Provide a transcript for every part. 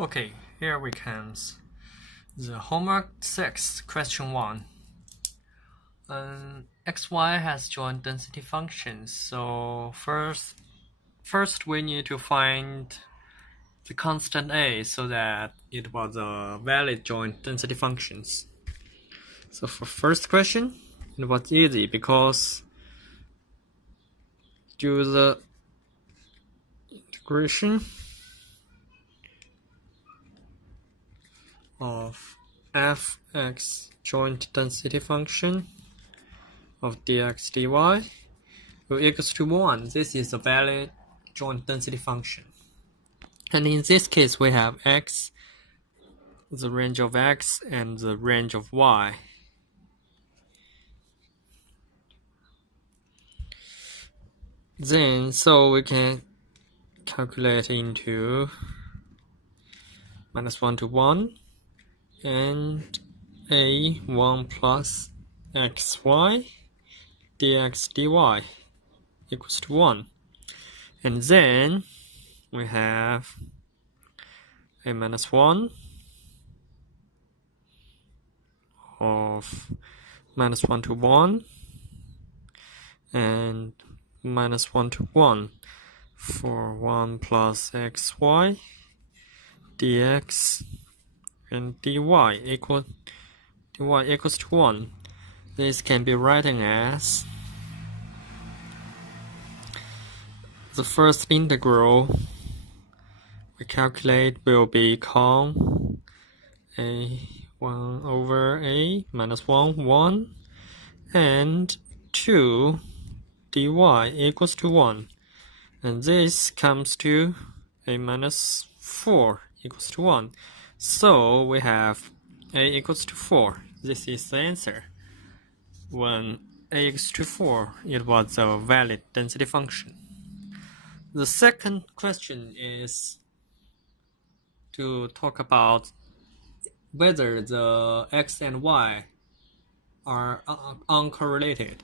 Okay, here we comes the homework 6, question 1. xy has joint density functions, so first we need to find the constant a so that it was a valid joint density functions. So for first question, it was easy because do the integration of fx joint density function of dx dy will equals to 1. This is a valid joint density function. And in this case, we have x, the range of x, and the range of y. Then, so we can calculate into -1 to 1 and a1 plus xy dx dy equals to 1. And then we have a -1 of -1 to 1 and -1 to 1 for 1 plus xy dx and dy equals to 1. This can be written as the first integral we calculate will become a 1 over a -1 1 and 2 dy equals to 1, and this comes to a -4 equals to 1. So we have a equals to 4. This is the answer. When a equals to 4, it was a valid density function. The second question is to talk about whether the x and y are uncorrelated.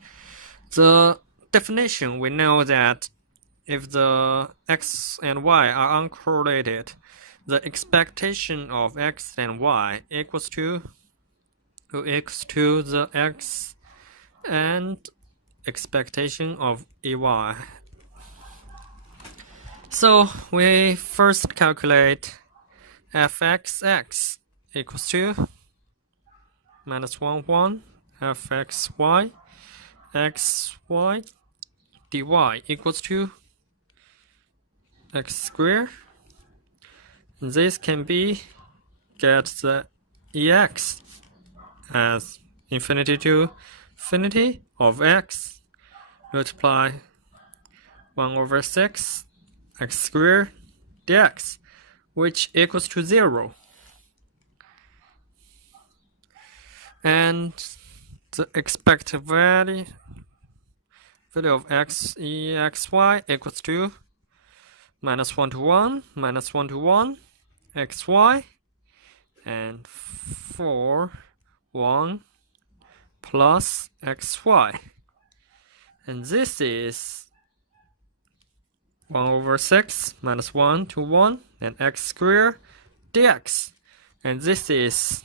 The definition, we know that if the x and y are uncorrelated, the expectation of x and y equals to the x and expectation of ey. So we first calculate fxx equals to -1 1 fxy xy dy equals to x squared. This can be get the ex as infinity to infinity of x multiply 1 over 6 x squared dx, which equals to 0. And the expected value of xy equals to -1 to 1 -1 to 1 xy and 4 1 plus xy, and this is 1 over 6 -1 to 1 and x squared dx, and this is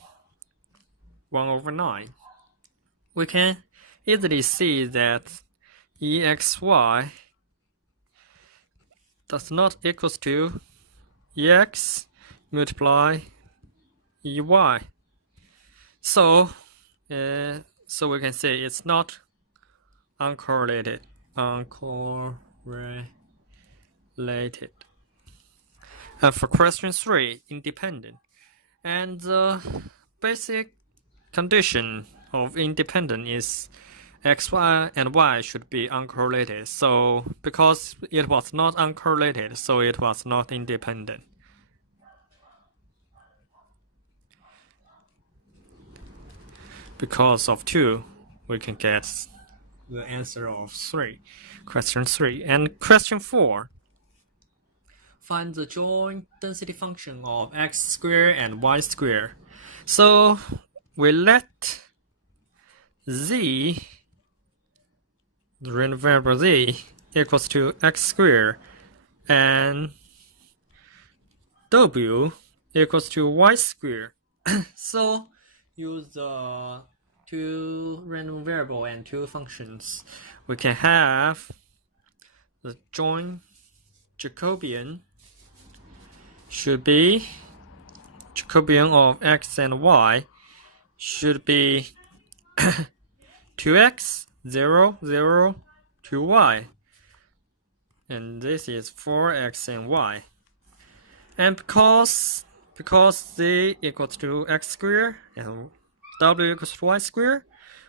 1 over 9. We can easily see that exy does not equals to ex multiply ey. So we can say it's not uncorrelated. For question 3, independent. And the basic condition of independent is xy and y should be uncorrelated. So because it was not uncorrelated, so it was not independent. Because of 2, we can get the answer of 3. Question 3. And question 4. Find the joint density function of x squared and y squared. So we let z, the random variable z, equals to x squared, and w equals to y squared. So use the two random variable and two functions. We can have the joint Jacobian should be Jacobian of x and y should be 2x 0 0 2y, and this is 4x and y. And because z equals to x squared and w equals to y squared,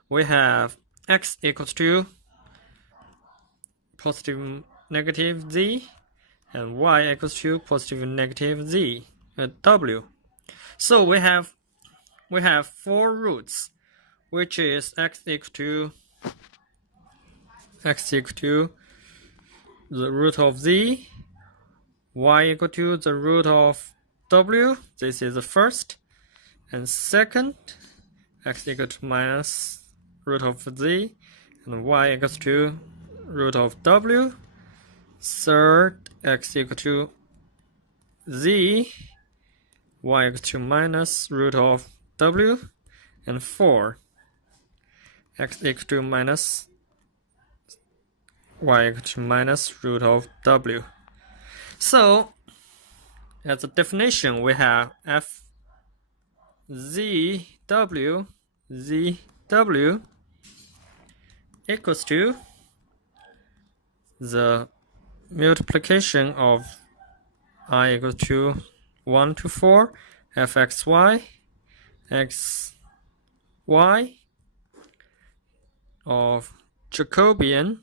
we have x equals to positive negative z and y equals to positive negative z w. So we have four roots, which is x equal to the root of z, y equal to the root of w. This is the first, and second, x equal to minus root of z, and y equals to root of w. Third, x equal to z, y equal to minus root of w, and 4, x equal to minus y equal to minus root of w. So, as a definition, we have f z w equals to the multiplication of I equals to 1 to 4 fxy xy of Jacobian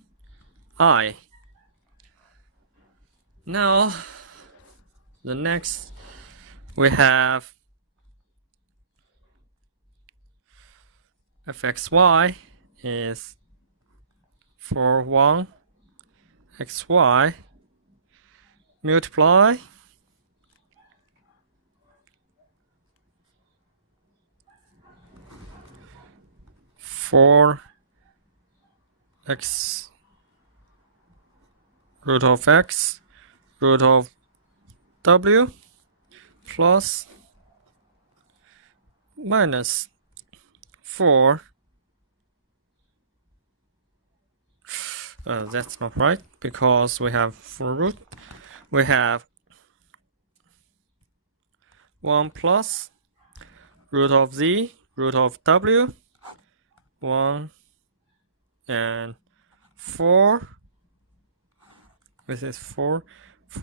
I. Now, the next we have fxy is 4 1 xy multiply 4 x root of x root of w plus minus 4. That's not right, because we have 4 root. We have 1 plus root of z root of w 1 and 4. This is 4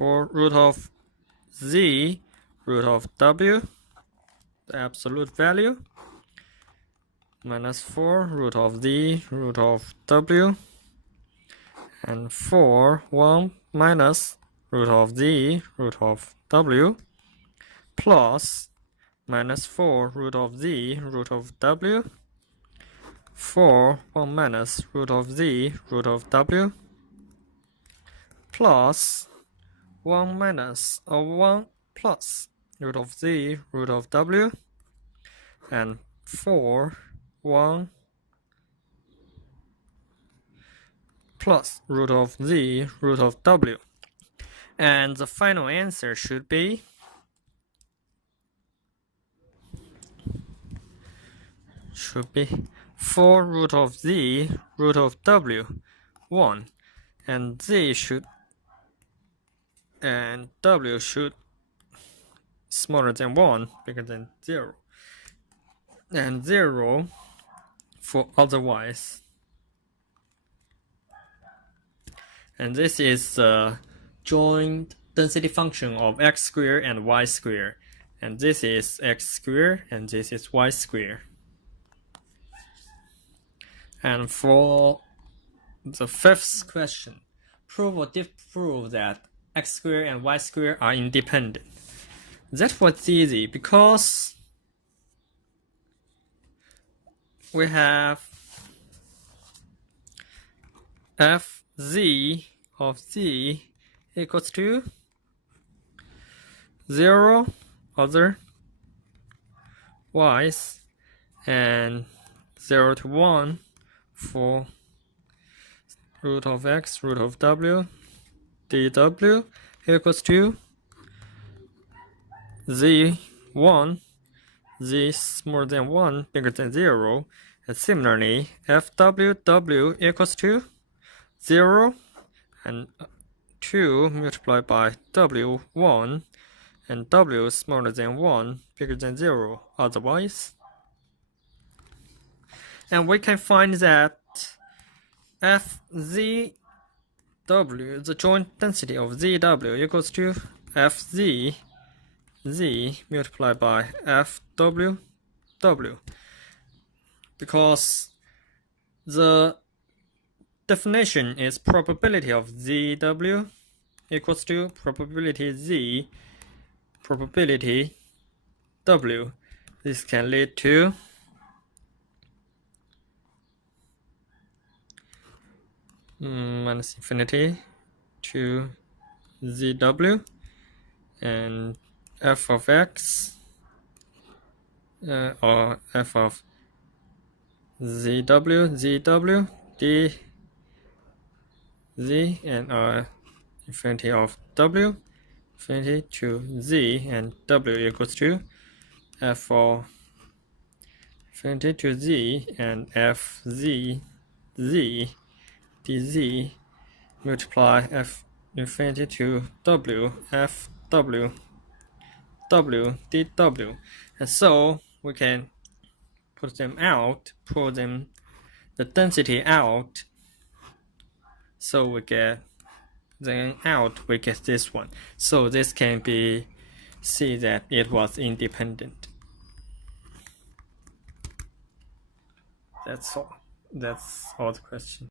root of z root of w, the absolute value, minus 4 root of z root of w, and 1 minus root of z root of w plus minus 4 root of z root of w, 1 minus root of z root of w plus 1 minus 1 plus root of z root of w, and 1 plus root of z root of w. And the final answer should be 4 root of z root of w 1, and w should smaller than 1, bigger than 0, and 0 for otherwise. And this is the joint density function of x squared and y squared, and this is x squared and this is y squared. And for the fifth question, prove or disprove that x squared and y squared are independent. That was easy because we have fz of z equals to 0 other y's and 0 to 1 for root of x root of w dw equals to z1, z smaller than 1, bigger than 0, and similarly fww equals to 0 and 2 multiplied by w1 and w smaller than 1, bigger than 0 otherwise. And we can find that fzw, the joint density of zw equals to fz z multiplied by fww, because the definition is probability of zw equals to probability z probability w. This can lead to minus infinity to zw and f of x or f of zw d z and infinity of w infinity to z and w equals to f of infinity to z and f z z dz multiply f infinity to w f w w dw, and so we can pull the density out, so we get this one. So this can be see that it was independent. That's all the question.